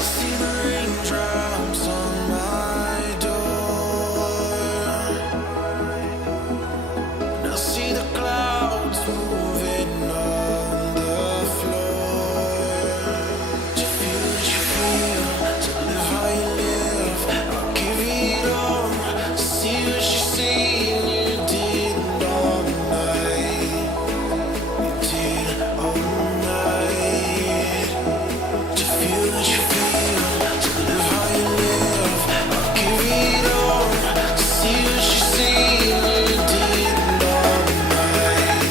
See the raindrops on my door. Now see the clouds moving on the floor. To feel what you feel, to live how you live. I'll give it all. See what you see, and you did all night. You did all night. To feel what you feel, to live how you live. I'll give it all. See what you see, and you did all night.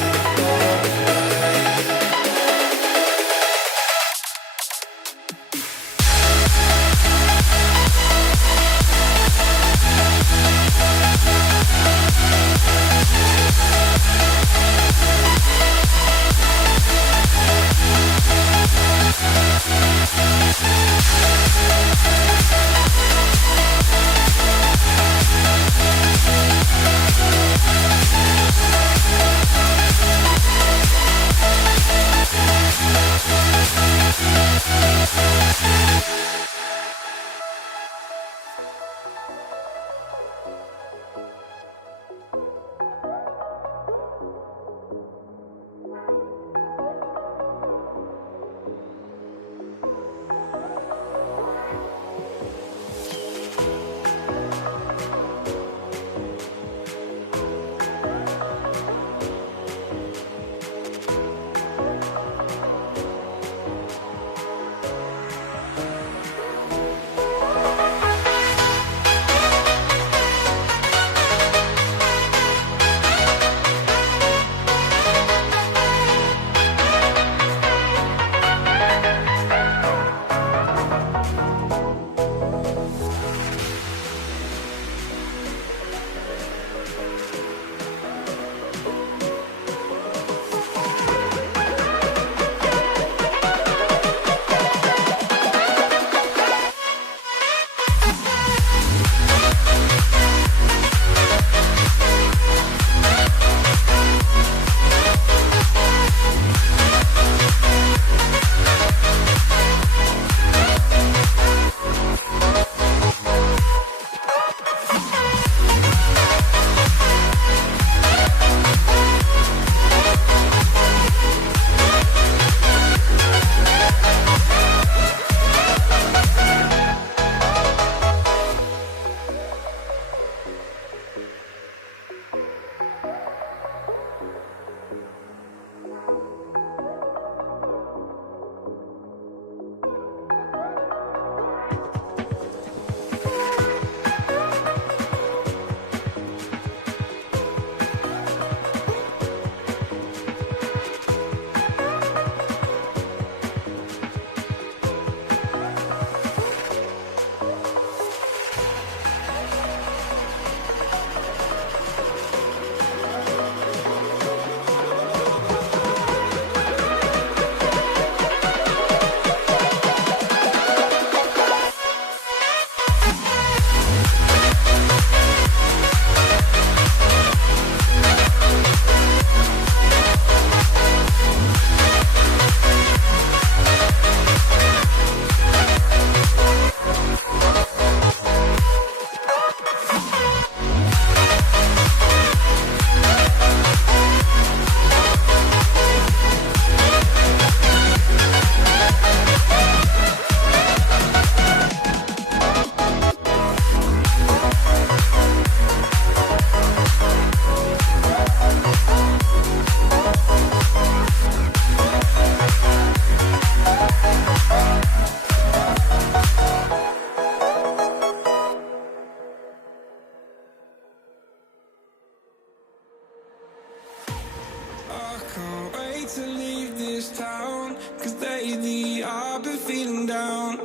to leave this town, 'cause lately I've been feeling down.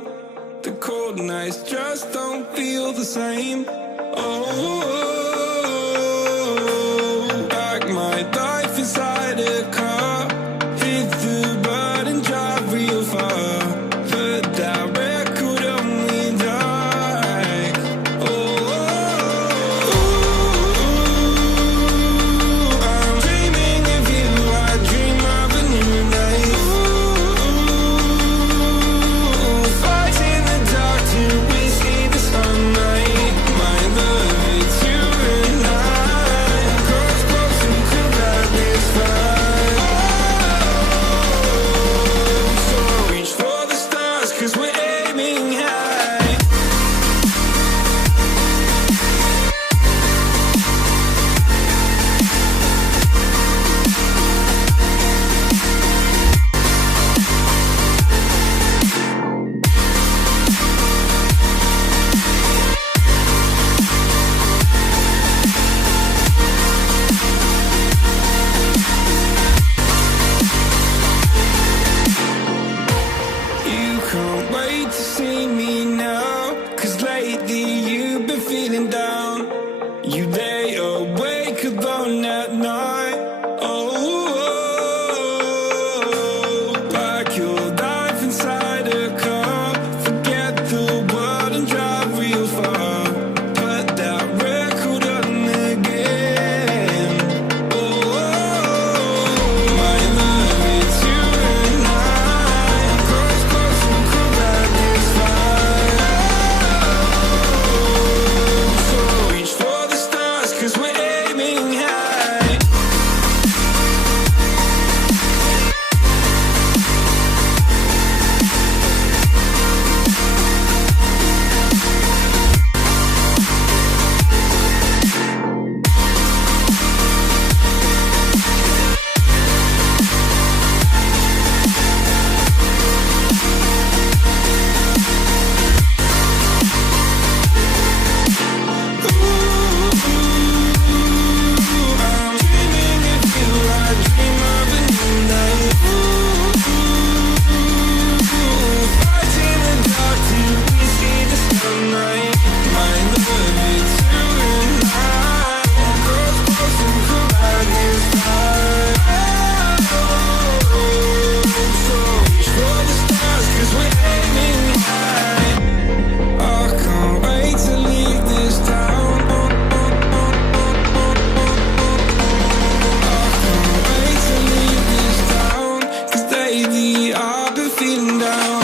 The cold nights just don't feel the same. Oh, like my life inside a car. Hit the button, drive real far. But that record only died. Oh, I'm dreaming of you. I dream of a new life. Fighting the feeling down.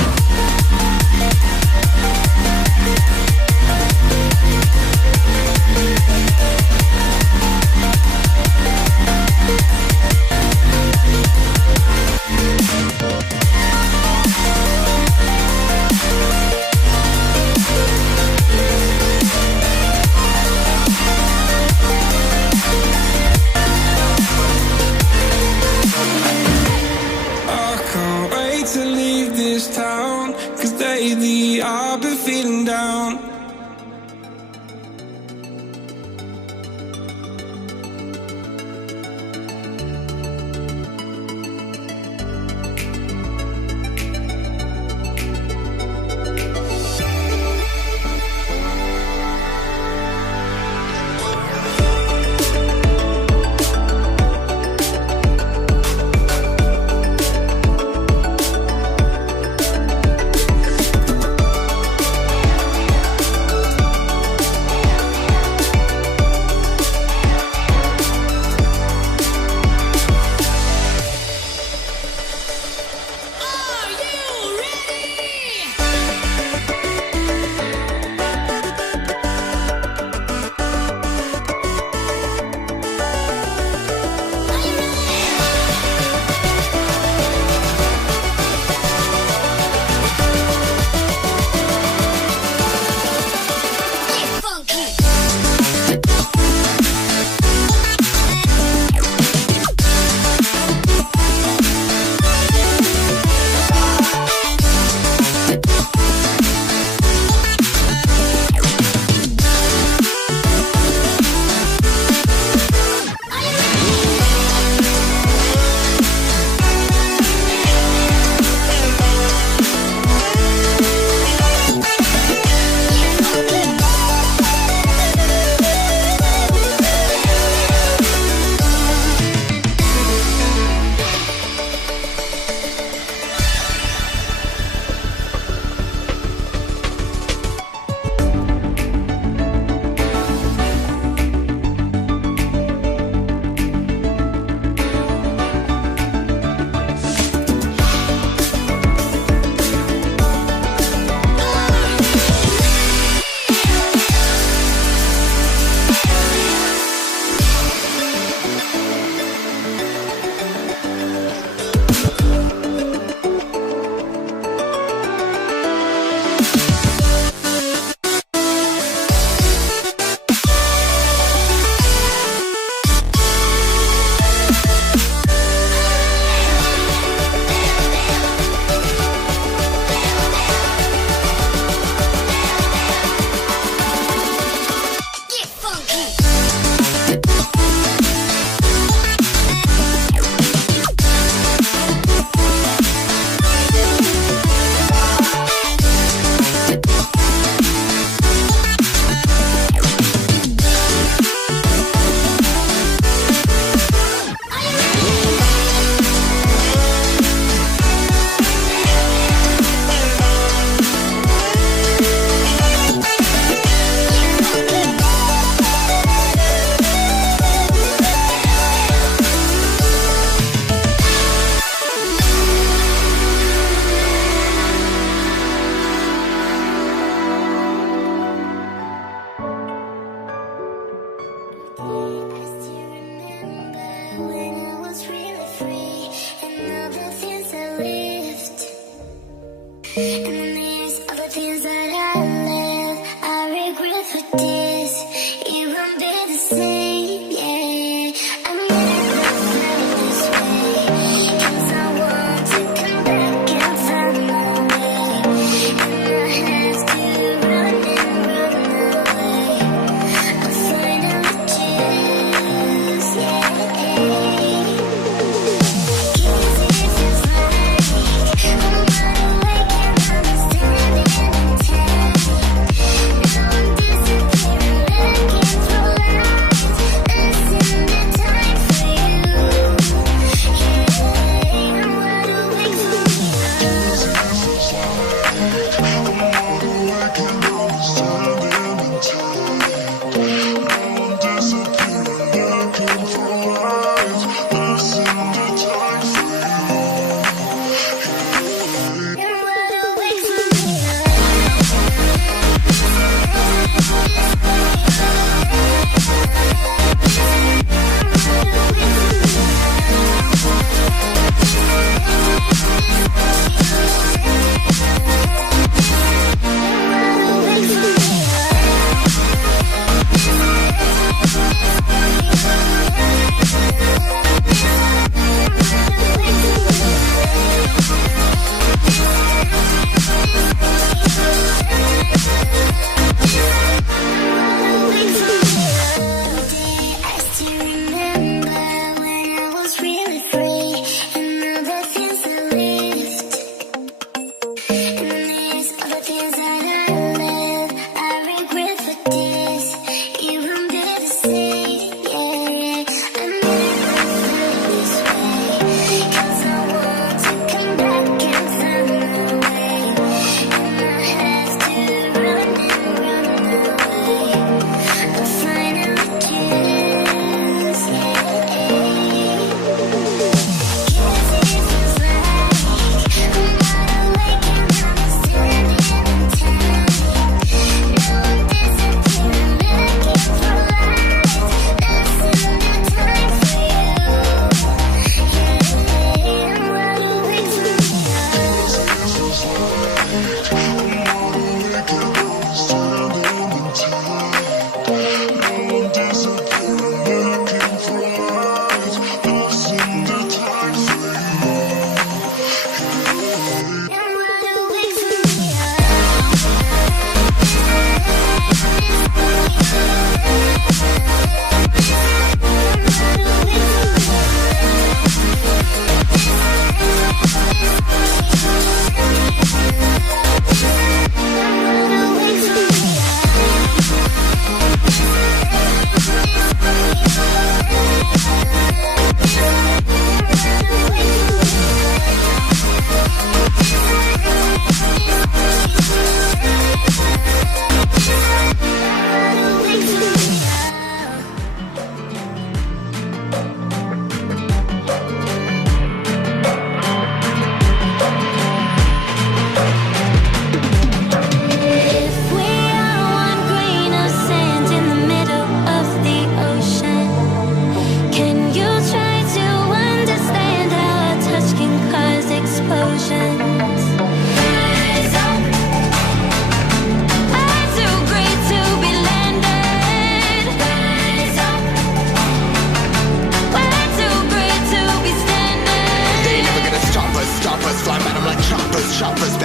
I can't wait to leave this town, 'cause lately I've been feeling down.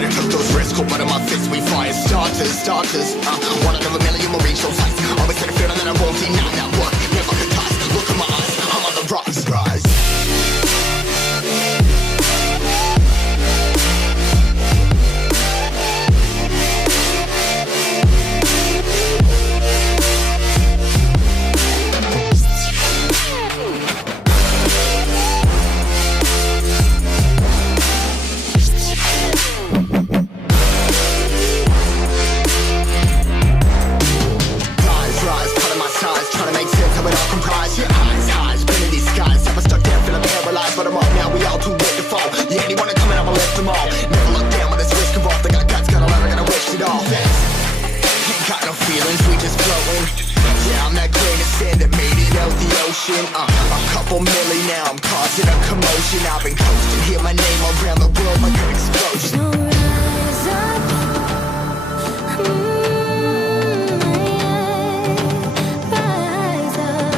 better took those risks. Cold blood in my fists, we fire starters. One out of a million will reach those heights. Always had a feeling that I won't deny that work. Never could toss. Look in my eyes, I'm on the rocks. Rise. A couple milli now, I'm causing a commotion. I've been coasting, hear my name around the world like an explosion. So rise up, rise up.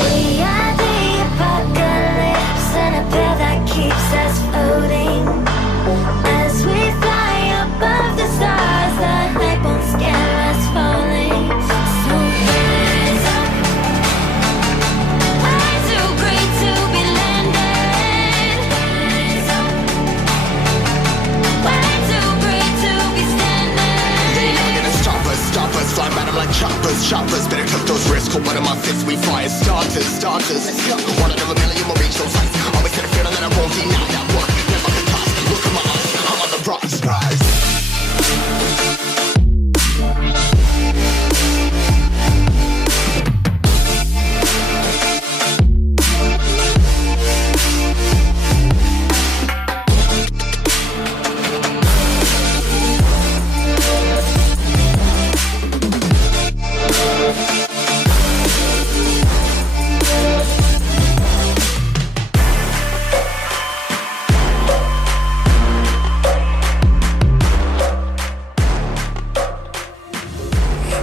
We are the apocalypse, and a pill that keeps us floating. As we fly above the stars, the night won't scare us falling. So rise up. We're too great to be landed. Rise up. We're too great to be standing. They never gonna stop us, flying by them like choppers. Better took those risks, cold blood in my fists, we fire starters. Let's go. One out of a million will reach those heights. Always had a feeling that I won't deny that work. Never could toss. Look in my eyes, I'm on the rocks. Rise.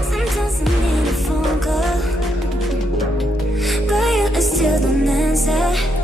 Sometimes I need a phone call, but you still don't answer.